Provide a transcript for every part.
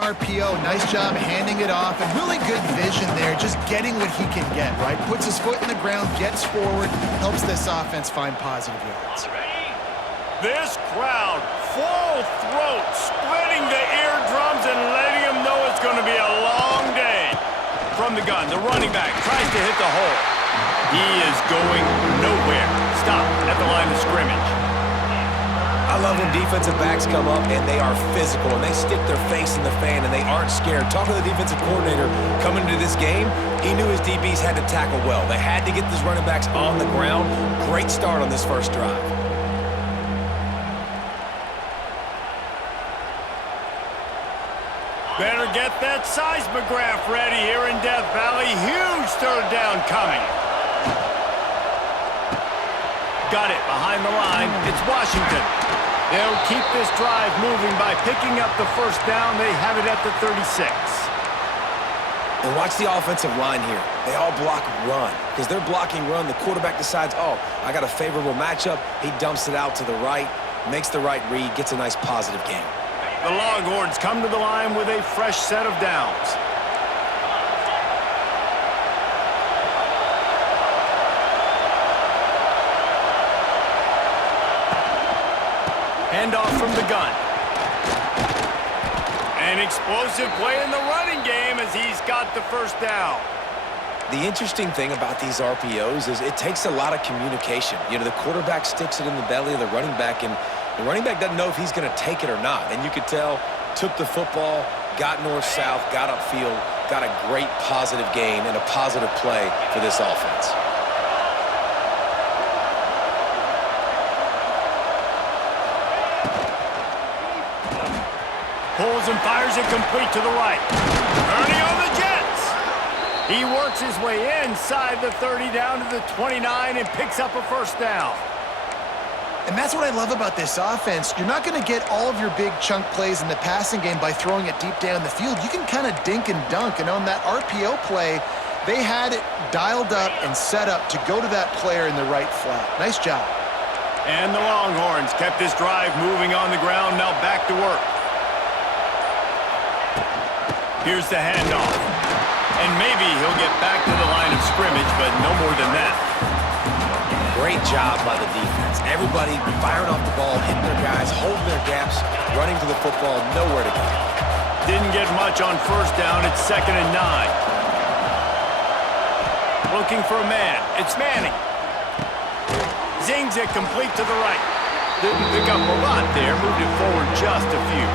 RPO, nice job handing it off, and really good vision there, just getting what he can get, right? Puts his foot in the ground, gets forward, helps this offense find positive yards. This crowd, full throat, splitting the eardrums and letting them know it's going to be a long day. From the gun, the running back tries to hit the hole. He is going nowhere. Stop at the line of scrimmage. I love when defensive backs come up and they are physical and they stick their face in the fan and they aren't scared. Talking to the defensive coordinator coming into this game, he knew his DBs had to tackle well. They had to get these running backs on the ground. Great start on this first drive. Better get that seismograph ready here in Death Valley. Huge third down coming. Got it behind the line. It's Washington. They'll keep this drive moving by picking up the first down. They have it at the 36. And watch the offensive line here. They all block run. Because they're blocking run, the quarterback decides, oh, I got a favorable matchup. He dumps it out to the right, makes the right read, gets a nice positive gain. The Longhorns come to the line with a fresh set of downs. Handoff from the gun. An explosive play in the running game as he's got the first down. The interesting thing about these RPOs is it takes a lot of communication. You know, the quarterback sticks it in the belly of the running back, and the running back doesn't know if he's going to take it or not. And you could tell, took the football, got north-south, got upfield, got a great positive gain and a positive play for this offense. Pulls and fires it complete to the right. Ernie on the Jets. He works his way inside the 30 down to the 29 and picks up a first down. And that's what I love about this offense. You're not going to get all of your big chunk plays in the passing game by throwing it deep down the field. You can kind of dink and dunk. And on that RPO play, they had it dialed up and set up to go to that player in the right flat. Nice job. And the Longhorns kept this drive moving on the ground. Now back to work. Here's the handoff. And maybe he'll get back to the line of scrimmage, but no more than that. Great job by the defense. Everybody firing off the ball, hitting their guys, holding their gaps, running to the football, nowhere to go. Didn't get much on first down. It's 2nd and 9. Looking for a man. It's Manning. Zings it complete to the right. Didn't pick up a lot there. Moved it forward just a few.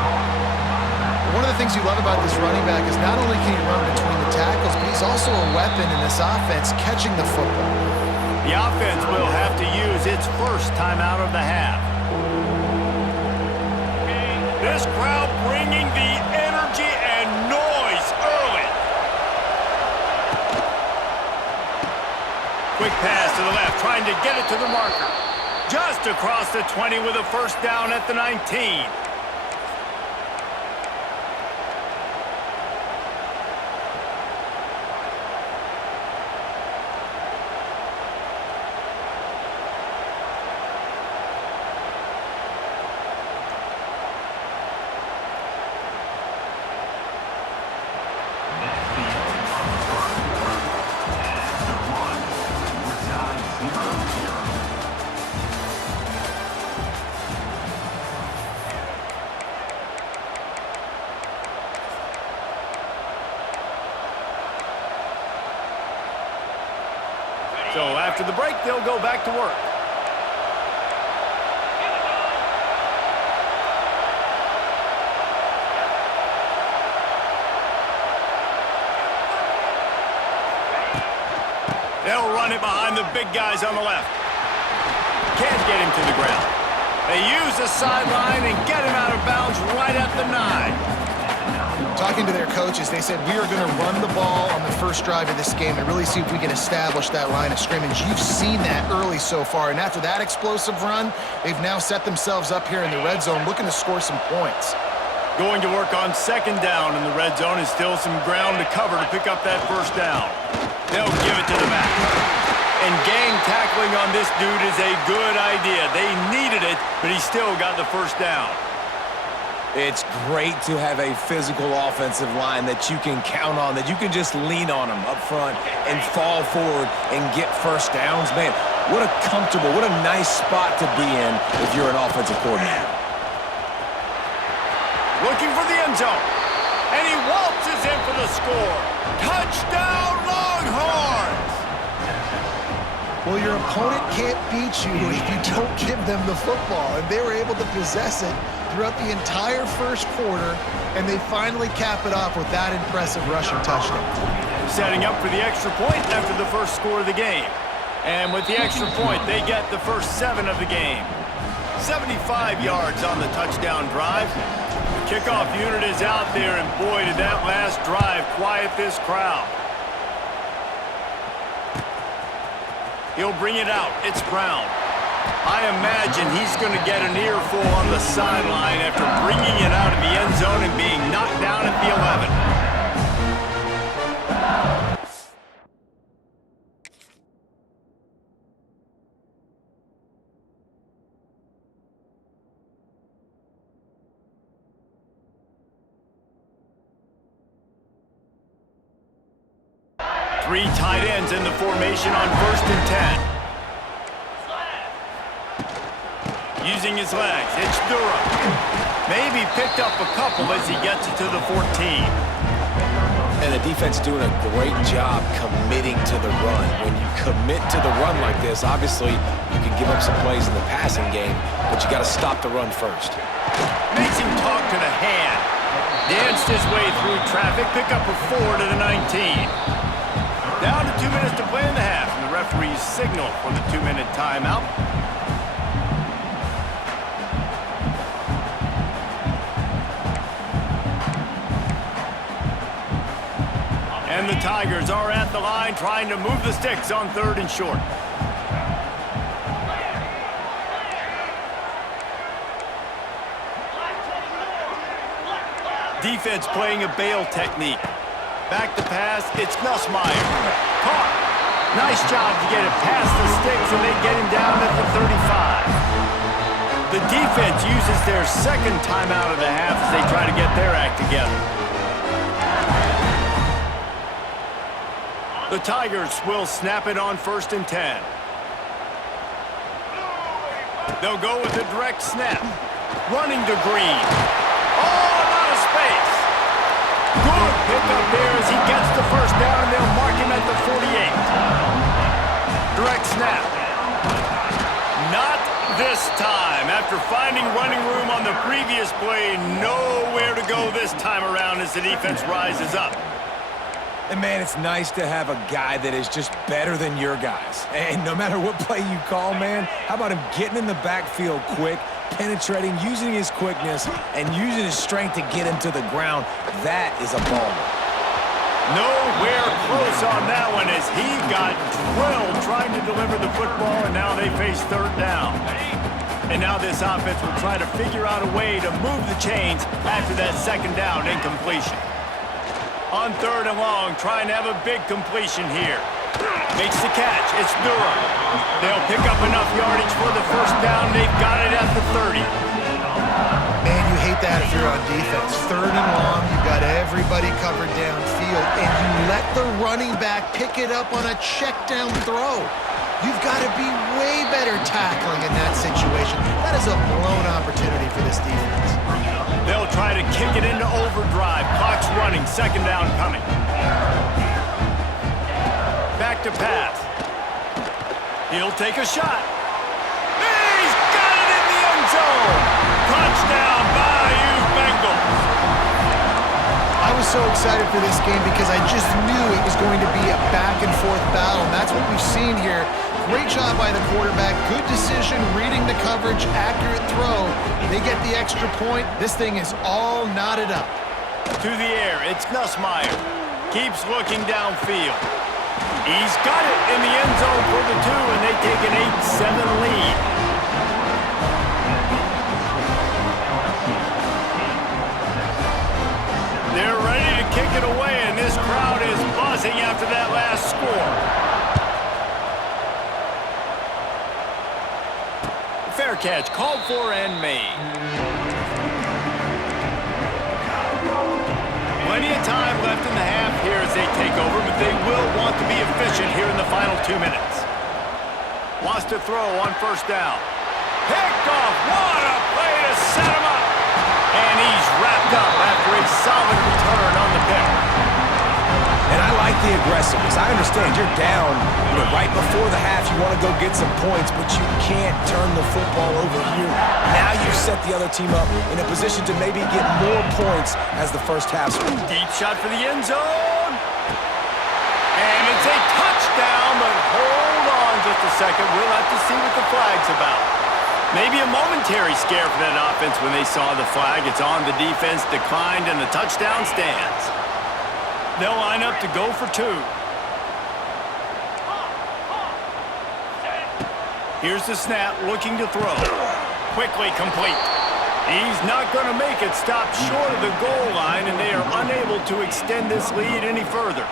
One of the things you love about this running back is not only can he run between the tackles, but he's also a weapon in this offense catching the football. The offense will have to use its first timeout of the half. This crowd bringing the energy and noise early. Quick pass to the left, trying to get it to the marker. Just across the 20 with a first down at the 19. So after the break, they'll go back to work. They'll run it behind the big guys on the left. Can't get him to the ground. They use the sideline and get him out of bounds right at the 9. Talking to their coaches, they said, we are going to run the ball on the first drive of this game and really see if we can establish that line of scrimmage. You've seen that early so far, and after that explosive run, they've now set themselves up here in the red zone looking to score some points. Going to work on 2nd down in the red zone is still some ground to cover to pick up that first down. They'll give it to the back. And gang tackling on this dude is a good idea. They needed it, but he still got the first down. It's great to have a physical offensive line that you can count on, that you can just lean on them up front and fall forward and get first downs. Man, what a comfortable, what a nice spot to be in if you're an offensive coordinator. Looking for the end zone. And he waltzes in for the score. Touchdown, Longhorns! Well, your opponent can't beat you if you don't give them the football, and they were able to possess it throughout the entire first quarter, and they finally cap it off with that impressive rushing touchdown. Setting up for the extra point after the first score of the game. And with the extra point, they get the first 7 of the game. 75 yards on the touchdown drive. The kickoff unit is out there, and boy, did that last drive quiet this crowd. He'll bring it out. It's Brown. I imagine he's going to get an earful on the sideline after bringing it out of the end zone and being knocked down at the 11. Three tight ends in the formation on 1st and 10. Using his legs, it's Durham. Maybe picked up a couple as he gets it to the 14. And the defense doing a great job committing to the run. When you commit to the run like this, obviously you can give up some plays in the passing game, but you got to stop the run first. Makes him talk to the hand. Danced his way through traffic, pick up a 4 to the 19. Down to 2 minutes to play in the half, and the referees signal for the 2-minute timeout. And the Tigers are at the line trying to move the sticks on 3rd and short. Defense playing a bail technique. Back to pass, it's Nussmeier. Caught. Nice job to get it past the sticks, and they get him down at the 35. The defense uses their second timeout of the half as they try to get their act together. The Tigers will snap it on 1st and 10. They'll go with a direct snap. Running to Green. Oh, a lot of space. Good pick up there as he gets the first down, and they'll mark him at the 48. Direct snap. Not this time. After finding running room on the previous play, nowhere to go this time around as the defense rises up. And, man, it's nice to have a guy that is just better than your guys. And no matter what play you call, man, how about him getting in the backfield quick, penetrating, using his quickness, and using his strength to get him to the ground. That is a baller. Nowhere close on that one as he got drilled trying to deliver the football, and now they face 3rd down. And now this offense will try to figure out a way to move the chains after that 2nd down incompletion. On 3rd and long, trying to have a big completion here. Makes the catch. It's Durham. They'll pick up enough yardage for the first down. They've got it at the 30. Man, you hate that if you're on defense. 3rd and long, you've got everybody covered downfield, and you let the running back pick it up on a check down throw. You've got to be way better tackling in that situation. That is a blown opportunity for this defense. They'll try to kick it into overdrive. Clock's running. 2nd down coming. Back to pass. He'll take a shot. He's got it in the end zone. Touchdown, Bayou Bengals. I was so excited for this game because I just knew it was going to be a back-and-forth battle, and that's what we've seen here. Great job by the quarterback. Good decision, reading the coverage, accurate throw. They get the extra point. This thing is all knotted up. To the air, it's Nussmeier. Keeps looking downfield. He's got it in the end zone for the 2, and they take an 8-7 lead. They're ready to kick it away, and this crowd is buzzing after that last score. Fair catch, called for and made. Plenty of time left in the half here as they take over, but they will want to be efficient here in the final 2 minutes. Wants to throw on first down. Picked off. What a play to set him up. And he's wrapped up after a solid return on the pick. And I like the aggressiveness. I understand you're down, right before the half. You want to go get some points, but you can't turn the football over here. Now you've set the other team up in a position to maybe get more points as the first half. Deep shot for the end zone. And it's a touchdown, but hold on just a second. We'll have to see what the flag's about. Maybe a momentary scare for that offense when they saw the flag. It's on, the defense declined, and the touchdown stands. They'll line up to go for 2. Here's the snap, looking to throw. Quickly complete. He's not going to make it. Stopped short of the goal line, and they are unable to extend this lead any further.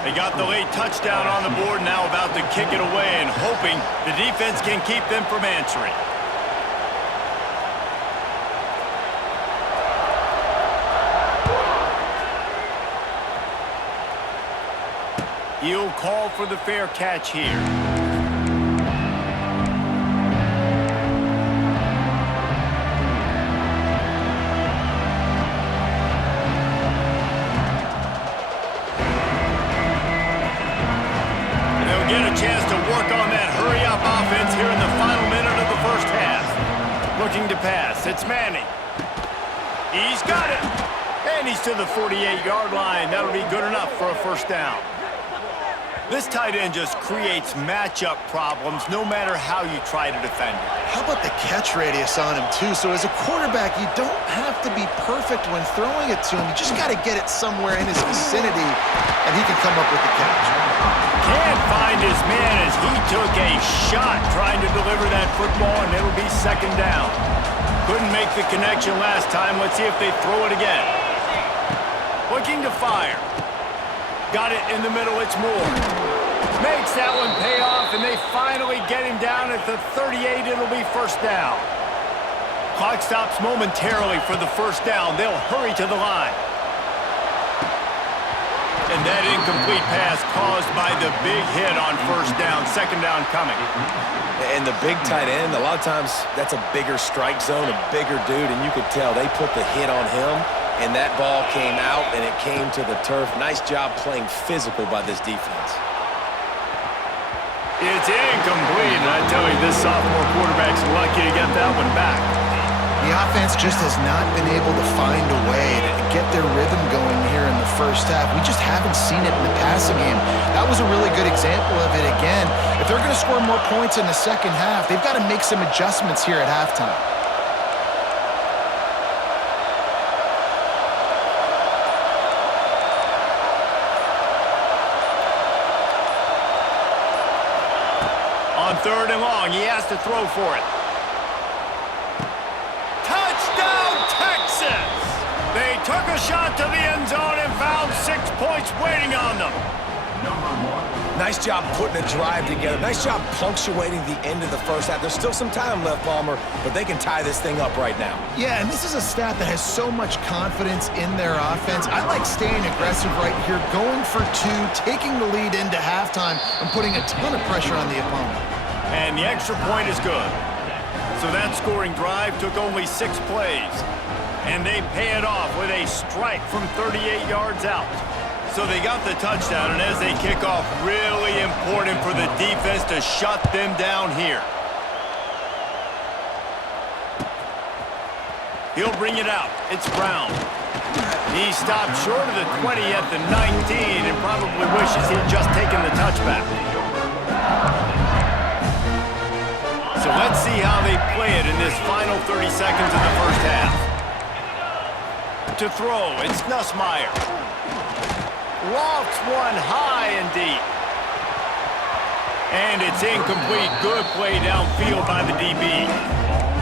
They got the late touchdown on the board, now about to kick it away and hoping the defense can keep them from answering. He'll call for the fair catch here. They'll get a chance to work on that hurry-up offense here in the final minute of the first half. Looking to pass. It's Manning. He's got it. And he's to the 48-yard line. That'll be good enough for a first down. This tight end just creates matchup problems no matter how you try to defend it. How about the catch radius on him, too? So as a quarterback, you don't have to be perfect when throwing it to him. You just got to get it somewhere in his vicinity, and he can come up with the catch. Can't find his man as he took a shot trying to deliver that football, and it'll be second down. Couldn't make the connection last time. Let's see if they throw it again. Looking to fire. Got it in the middle, it's Moore. Makes that one pay off, and they finally get him down at the 38. It'll be first down. Clock stops momentarily for the first down. They'll hurry to the line. And that incomplete pass caused by the big hit on first down. Second down coming. And the big tight end, a lot of times that's a bigger strike zone, a bigger dude, and you could tell they put the hit on him. And that ball came out, and it came to the turf. Nice job playing physical by this defense. It's incomplete, and I tell you, this sophomore quarterback's lucky to get that one back. The offense just has not been able to find a way to get their rhythm going here in the first half. We just haven't seen it in the passing game. That was a really good example of it again. If they're going to score more points in the second half, they've got to make some adjustments here at halftime. On third and long, he has to throw for it. Touchdown, Texas! They took a shot to the end zone and found 6 points waiting on them. Nice job putting a drive together. Nice job punctuating the end of the first half. There's still some time left, Palmer, but they can tie this thing up right now. Yeah, and this is a staff that has so much confidence in their offense. I like staying aggressive right here, going for 2, taking the lead into halftime, and putting a ton of pressure on the opponent. And the extra point is good. So that scoring drive took only 6 plays. And they pay it off with a strike from 38 yards out. So they got the touchdown, and as they kick off, really important for the defense to shut them down here. He'll bring it out. It's Brown. He stopped short of the 20 at the 19 and probably wishes he'd just taken the touchback. So let's see how they play it in this final 30 seconds of the first half. To throw, it's Nussmeier. Lofts one high and deep. And it's incomplete. Good play downfield by the DB.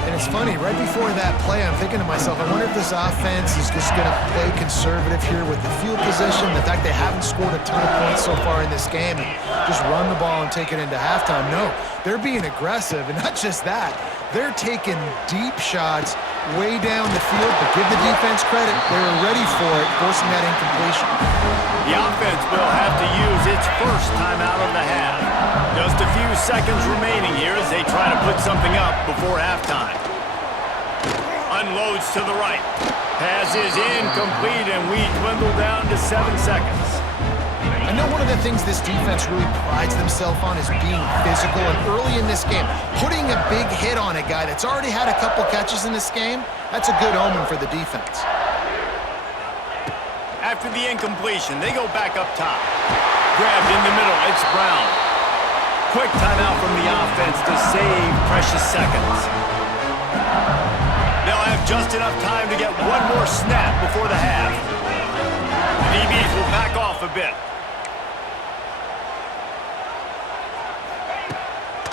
And it's funny, right before that play, I'm thinking to myself, I wonder if this offense is just going to play conservative here with the field position, the fact they haven't scored a ton of points so far in this game, and just run the ball and take it into halftime. No, they're being aggressive, and not just that. They're taking deep shots, way down the field, but give the defense credit. They were ready for it, forcing that incompletion. The offense will have to use its first timeout of the half. Just a few seconds remaining here as they try to put something up before halftime. Unloads to the right. Pass is incomplete, and we dwindle down to 7 seconds. I know one of the things this defense really prides themselves on is being physical, and early in this game, putting a big hit on a guy that's already had a couple catches in this game, that's a good omen for the defense. After the incompletion, they go back up top. Grabbed in the middle, it's Brown. Quick timeout from the offense to save precious seconds. They'll have just enough time to get one more snap before the half. The DBs will back off a bit.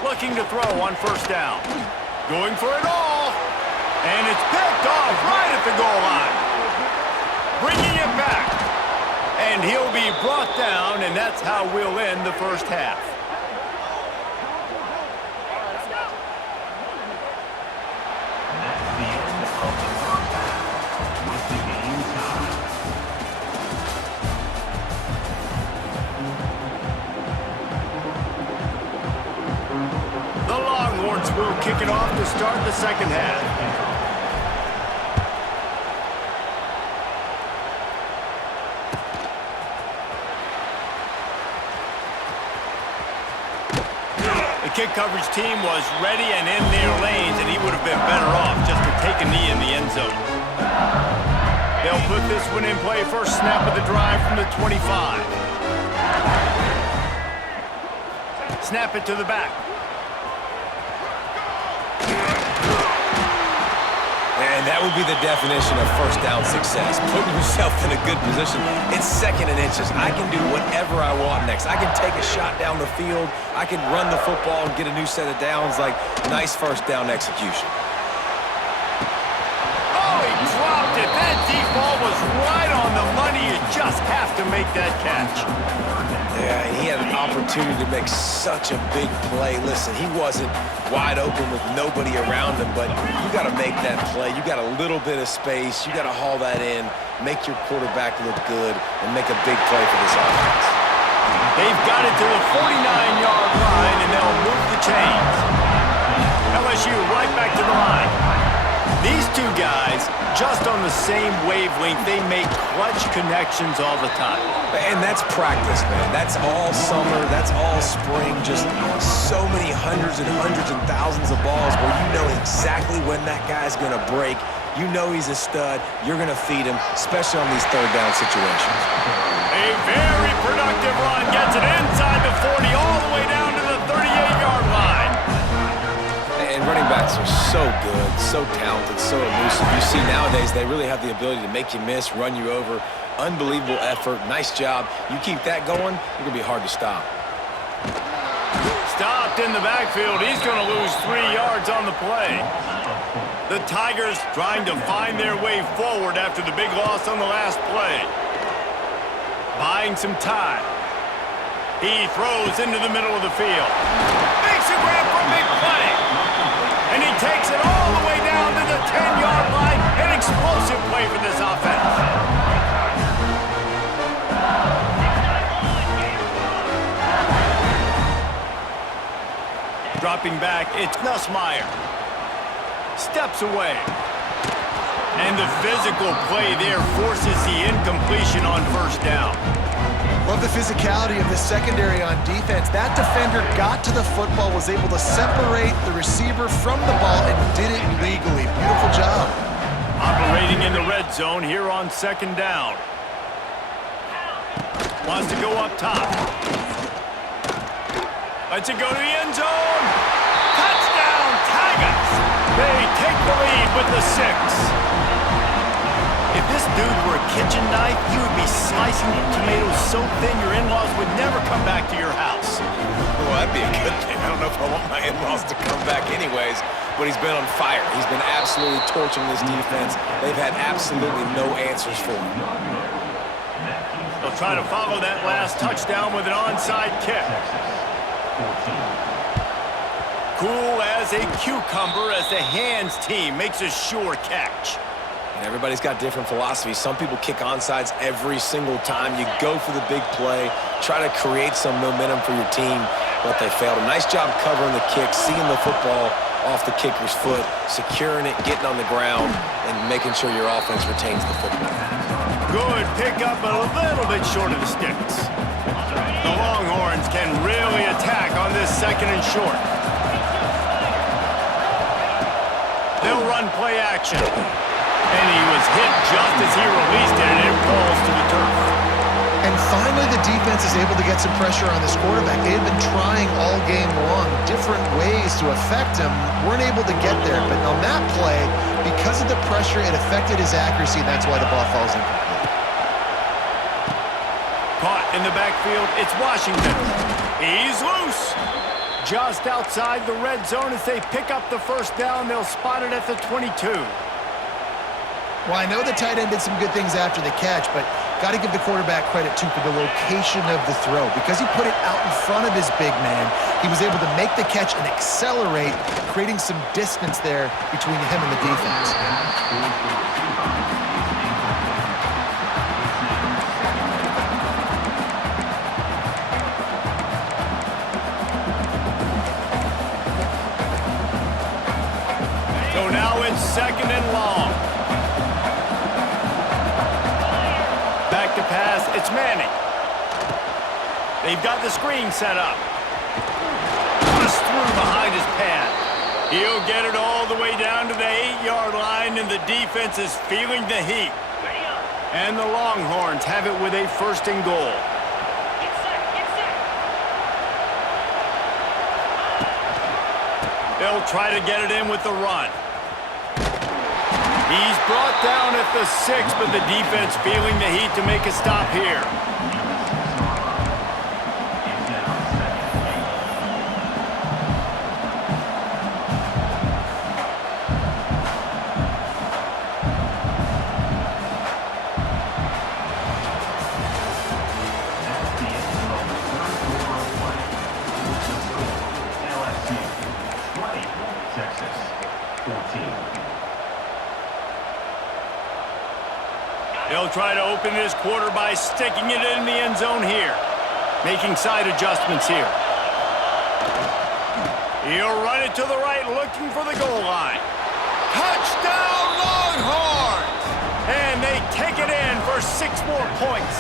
Looking to throw on first down. Going for it all. And it's picked off right at the goal line. Bringing it back. And he'll be brought down, and that's how we'll end the first half. The Longhorns will kick it off to start the second half. Kick coverage team was ready and in their lanes, and he would have been better off just to take a knee in the end zone. They'll put this one in play. First snap of the drive from the 25. Snap it to the back. And that would be the definition of first down success. Putting yourself in a good position. It's 2nd and inches. I can do whatever I want next. I can take a shot down the field. I can run the football and get a new set of downs. Like, nice first down execution. Oh, he dropped it. That deep ball was right on the money. You just have to make that catch. Yeah, he had an opportunity to make such a big play. Listen, he wasn't wide open with nobody around him, but you got to make that play. You got a little bit of space. You got to haul that in, make your quarterback look good, and make a big play for this offense. They've got it to the 49-yard line, and they'll move the chains. LSU right back to the line. These two guys, just on the same wavelength, they make clutch connections all the time. And that's practice, man. That's all summer. That's all spring. Just so many hundreds and thousands of balls where you know exactly when that guy's going to break. You know he's a stud. You're going to feed him, especially on these third down situations. A very productive run gets it inside the 40 all the way down to the 38-yard line. And running backs are so good, so talented, so elusive. You see nowadays they really have the ability to make you miss, run you over. Unbelievable effort. Nice job. You keep that going, you're going to be hard to stop. Stopped in the backfield. He's going to lose 3 yards on the play. The Tigers trying to find their way forward after the big loss on the last play. Buying some time. He throws into the middle of the field. Makes a grab for a big play. And he takes it all the way down to the 10-yard line. An explosive play for this offense. Dropping back, it's Nussmeier. Steps away. And the physical play there forces the incompletion on first down. Love the physicality of the secondary on defense. That defender got to the football, was able to separate the receiver from the ball, and did it legally. Beautiful job. Operating in the red zone here on second down. Wants to go up top. Lets it go to the end zone. Touchdown, Tigers. They take the lead with the 6. If this dude were a kitchen knife, you would be slicing tomatoes so thin your in-laws would never come back to your house. Well, that'd be a good thing. I don't know if I want my in-laws to come back anyways, but he's been on fire. He's been absolutely torching this defense. They've had absolutely no answers for him. They'll try to follow that last touchdown with an onside kick. Cool as a cucumber as the hands team makes a sure catch. And everybody's got different philosophies. Some people kick onside every single time. You go for the big play, try to create some momentum for your team, but they failed. A nice job covering the kick, seeing the football off the kicker's foot, securing it, getting on the ground, and making sure your offense retains the football. Good pickup, but a little bit short of the sticks. The Longhorns can really attack on this 2nd and short. They'll run play action. And he was hit just as he released it, and it falls to the turf. And finally, the defense is able to get some pressure on this quarterback. They had been trying all game long different ways to affect him. Weren't able to get there. But on that play, because of the pressure, it affected his accuracy, and that's why the ball falls incomplete. Caught in the backfield, it's Washington. He's loose. Just outside the red zone as they pick up the first down. They'll spot it at the 22. Well, I know the tight end did some good things after the catch, but got to give the quarterback credit, too, for the location of the throw. Because he put it out in front of his big man, he was able to make the catch and accelerate, creating some distance there between him and the defense. So now it's 2nd and long. Back to pass, it's Manning. They've got the screen set up. Just through behind his pad. He'll get it all the way down to the 8-yard line, and the defense is feeling the heat. And the Longhorns have it with a 1st and goal. They'll try to get it in with the run. He's brought down at the 6, but the defense feeling the heat to make a stop here. They'll try to open this quarter by sticking it in the end zone here. Making side adjustments here. He'll run it to the right, looking for the goal line. Touchdown, Longhorns! And they take it in for 6 more points.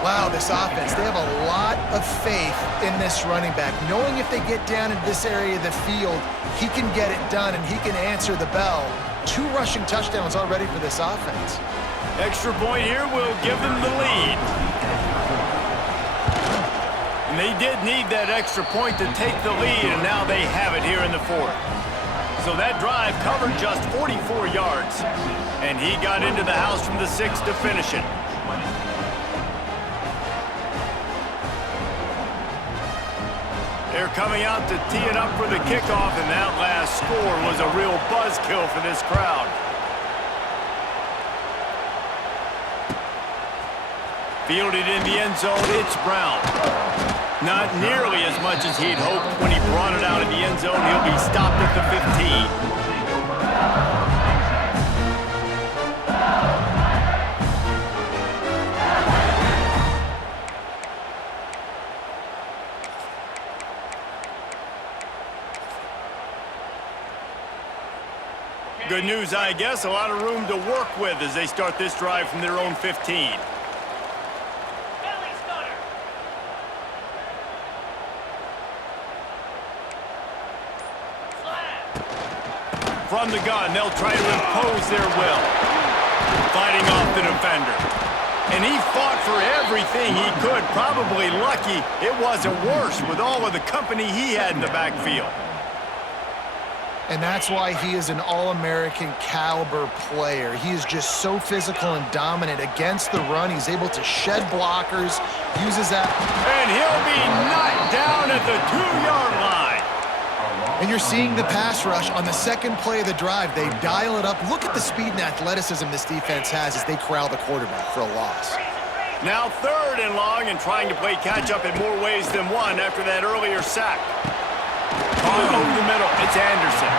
Wow, this offense, they have a lot of faith in this running back, knowing if they get down into this area of the field, he can get it done and he can answer the bell. 2 rushing touchdowns already for this offense. Extra point here will give them the lead. And they did need that extra point to take the lead, and now they have it here in the 4th. So that drive covered just 44 yards, and he got into the house from the 6 to finish it. They're coming out to tee it up for the kickoff, and that last score was a real buzzkill for this crowd. Fielded in the end zone, it's Brown. Not nearly as much as he'd hoped when he brought it out in the end zone. He'll be stopped at the 15. Good news, I guess. A lot of room to work with as they start this drive from their own 15. From the gun, they'll try to impose their will. Fighting off the defender. And he fought for everything he could. Probably lucky it wasn't worse with all of the company he had in the backfield. And that's why he is an All-American caliber player. He is just so physical and dominant against the run. He's able to shed blockers, uses that. And he'll be knocked down at the 2-yard line. And you're seeing the pass rush on the 2nd play of the drive. They dial it up. Look at the speed and athleticism this defense has as they corral the quarterback for a loss. Now 3rd and long, and trying to play catch-up in more ways than one after that earlier sack. On over the middle, it's Anderson.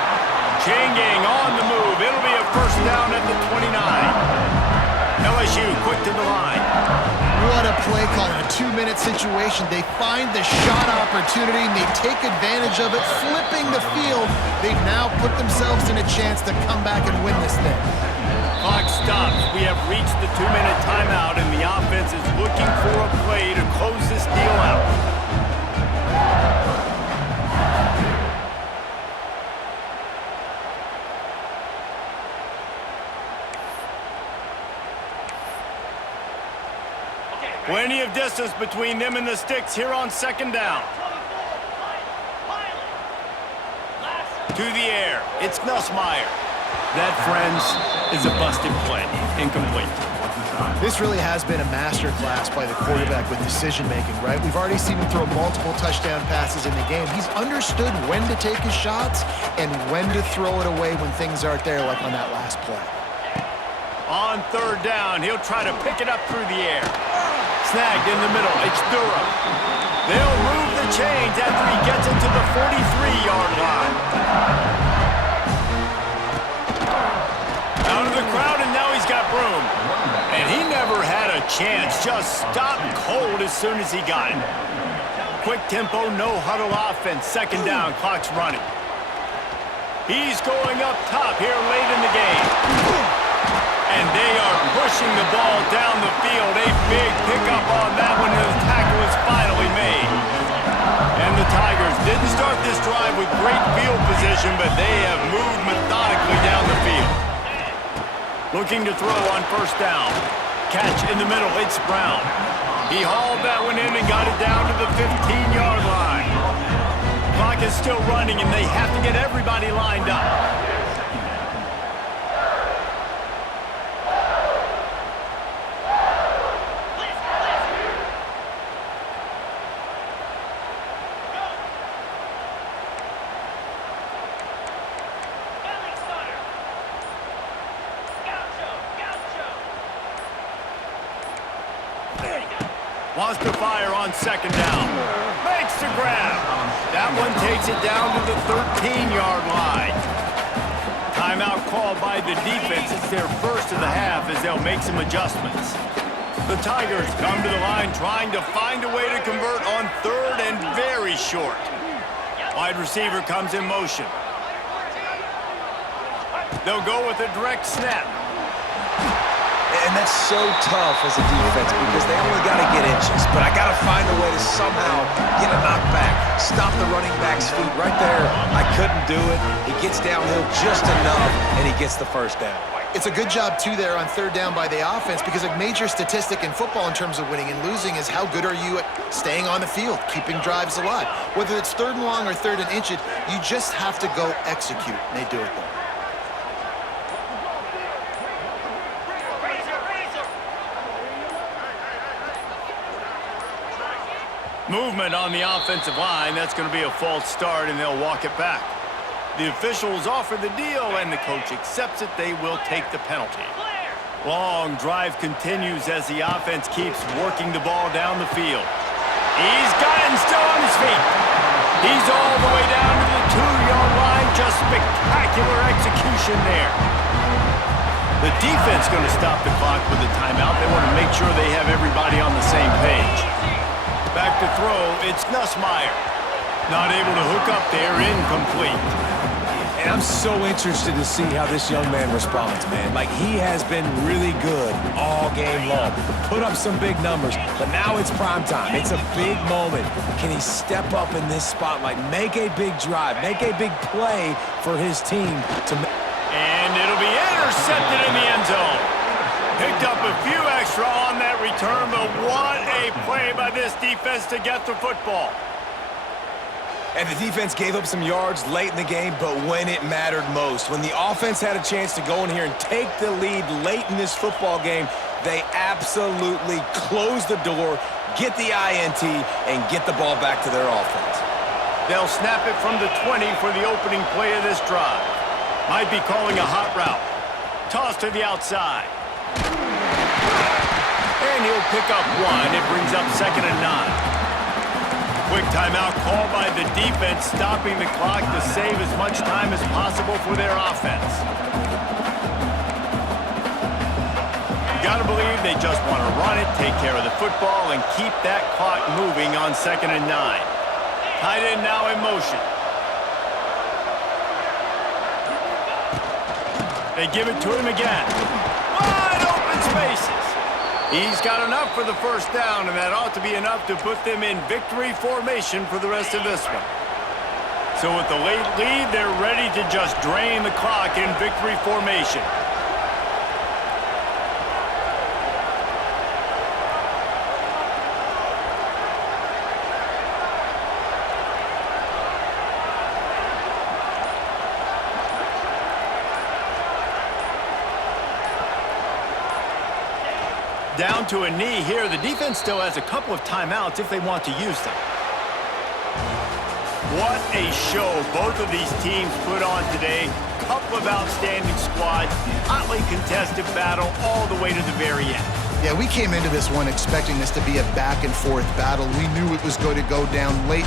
Chain gang on the move. It'll be a first down at the 29. LSU quick to the line. What a play call in a 2-minute situation. They find the shot opportunity, and they take advantage of it, flipping the field. They've now put themselves in a chance to come back and win this thing. Clock stops. We have reached the 2-minute timeout, and the offense is looking for a play to close this deal out. Plenty of distance between them and the sticks here on second down. To the air, it's Nussmeier. That, friends, is a busted play. Incomplete. This really has been a masterclass by the quarterback with decision-making, right? We've already seen him throw multiple touchdown passes in the game. He's understood when to take his shots and when to throw it away when things aren't there, like on that last play. On third down, he'll try to pick it up through the air. Snagged in the middle, it's Durham. They'll move the chains after he gets it to the 43-yard line. Out of the crowd, and now he's got room. And he never had a chance, just stopped cold as soon as he got it. Quick tempo, no huddle offense, second down, clock's running. He's going up top here late in the game. And they are pushing the ball down the field. A big pickup on that one, and the tackle is finally made. And the Tigers didn't start this drive with great field position, but they have moved methodically down the field. Looking to throw on first down. Catch in the middle, it's Brown. He hauled that one in and got it down to the 15-yard line. Clock is still running, and they have to get everybody lined up. Wants to fire on second down. Makes the grab. That one takes it down to the 13-yard line. Timeout called by the defense. It's their first of the half as they'll make some adjustments. The Tigers come to the line trying to find a way to convert on third and very short. Wide receiver comes in motion. They'll go with a direct snap. And that's so tough as a defense because they only got to get inches. But I got to find a way to somehow get a knockback, stop the running back's feet right there. I couldn't do it. He gets downhill just enough, and he gets the first down. It's a good job, too, there on third down by the offense because a major statistic in football in terms of winning and losing is how good are you at staying on the field, keeping drives alive. Whether it's third and long or third and inches, you just have to go execute, and they do it there. Movement on the offensive line. That's going to be a false start, and they'll walk it back. The officials offer the deal, and the coach accepts it. They will take the penalty. Long drive continues as the offense keeps working the ball down the field. He's got it and still on his feet. He's all the way down to the 2-yard line. Just spectacular execution there. The defense going to stop the clock with a timeout. They want to make sure they have everybody on the same page. Back to throw, it's Nussmeier. Not able to hook up there, incomplete. And I'm so interested to see how this young man responds, man. Like, he has been really good all game long. Put up some big numbers, but now it's prime time. It's a big moment. Can he step up in this spotlight, make a big drive, make a big play for his team to make... And it'll be intercepted in the end zone. Picked up a few extra on that return, but what a play by this defense to get the football. And the defense gave up some yards late in the game, but when it mattered most, when the offense had a chance to go in here and take the lead late in this football game, they absolutely closed the door, get the INT, and get the ball back to their offense. They'll snap it from the 20 for the opening play of this drive. Might be calling a hot route. Toss to the outside. And he'll pick up one. It brings up 2nd and 9. Quick timeout called by the defense, stopping the clock to save as much time as possible for their offense. You got to believe they just want to run it, take care of the football, and keep that clock moving on 2nd and 9. Tight end now in motion. They give it to him again. Wide open spaces. He's got enough for the first down, and that ought to be enough to put them in victory formation for the rest of this one. So with the late lead, they're ready to just drain the clock in victory formation. Down to a knee here. The defense still has a couple of timeouts if they want to use them. What a show both of these teams put on today. Couple of outstanding squads. Hotly contested battle all the way to the very end. Yeah, we came into this one expecting this to be a back-and-forth battle. We knew it was going to go down late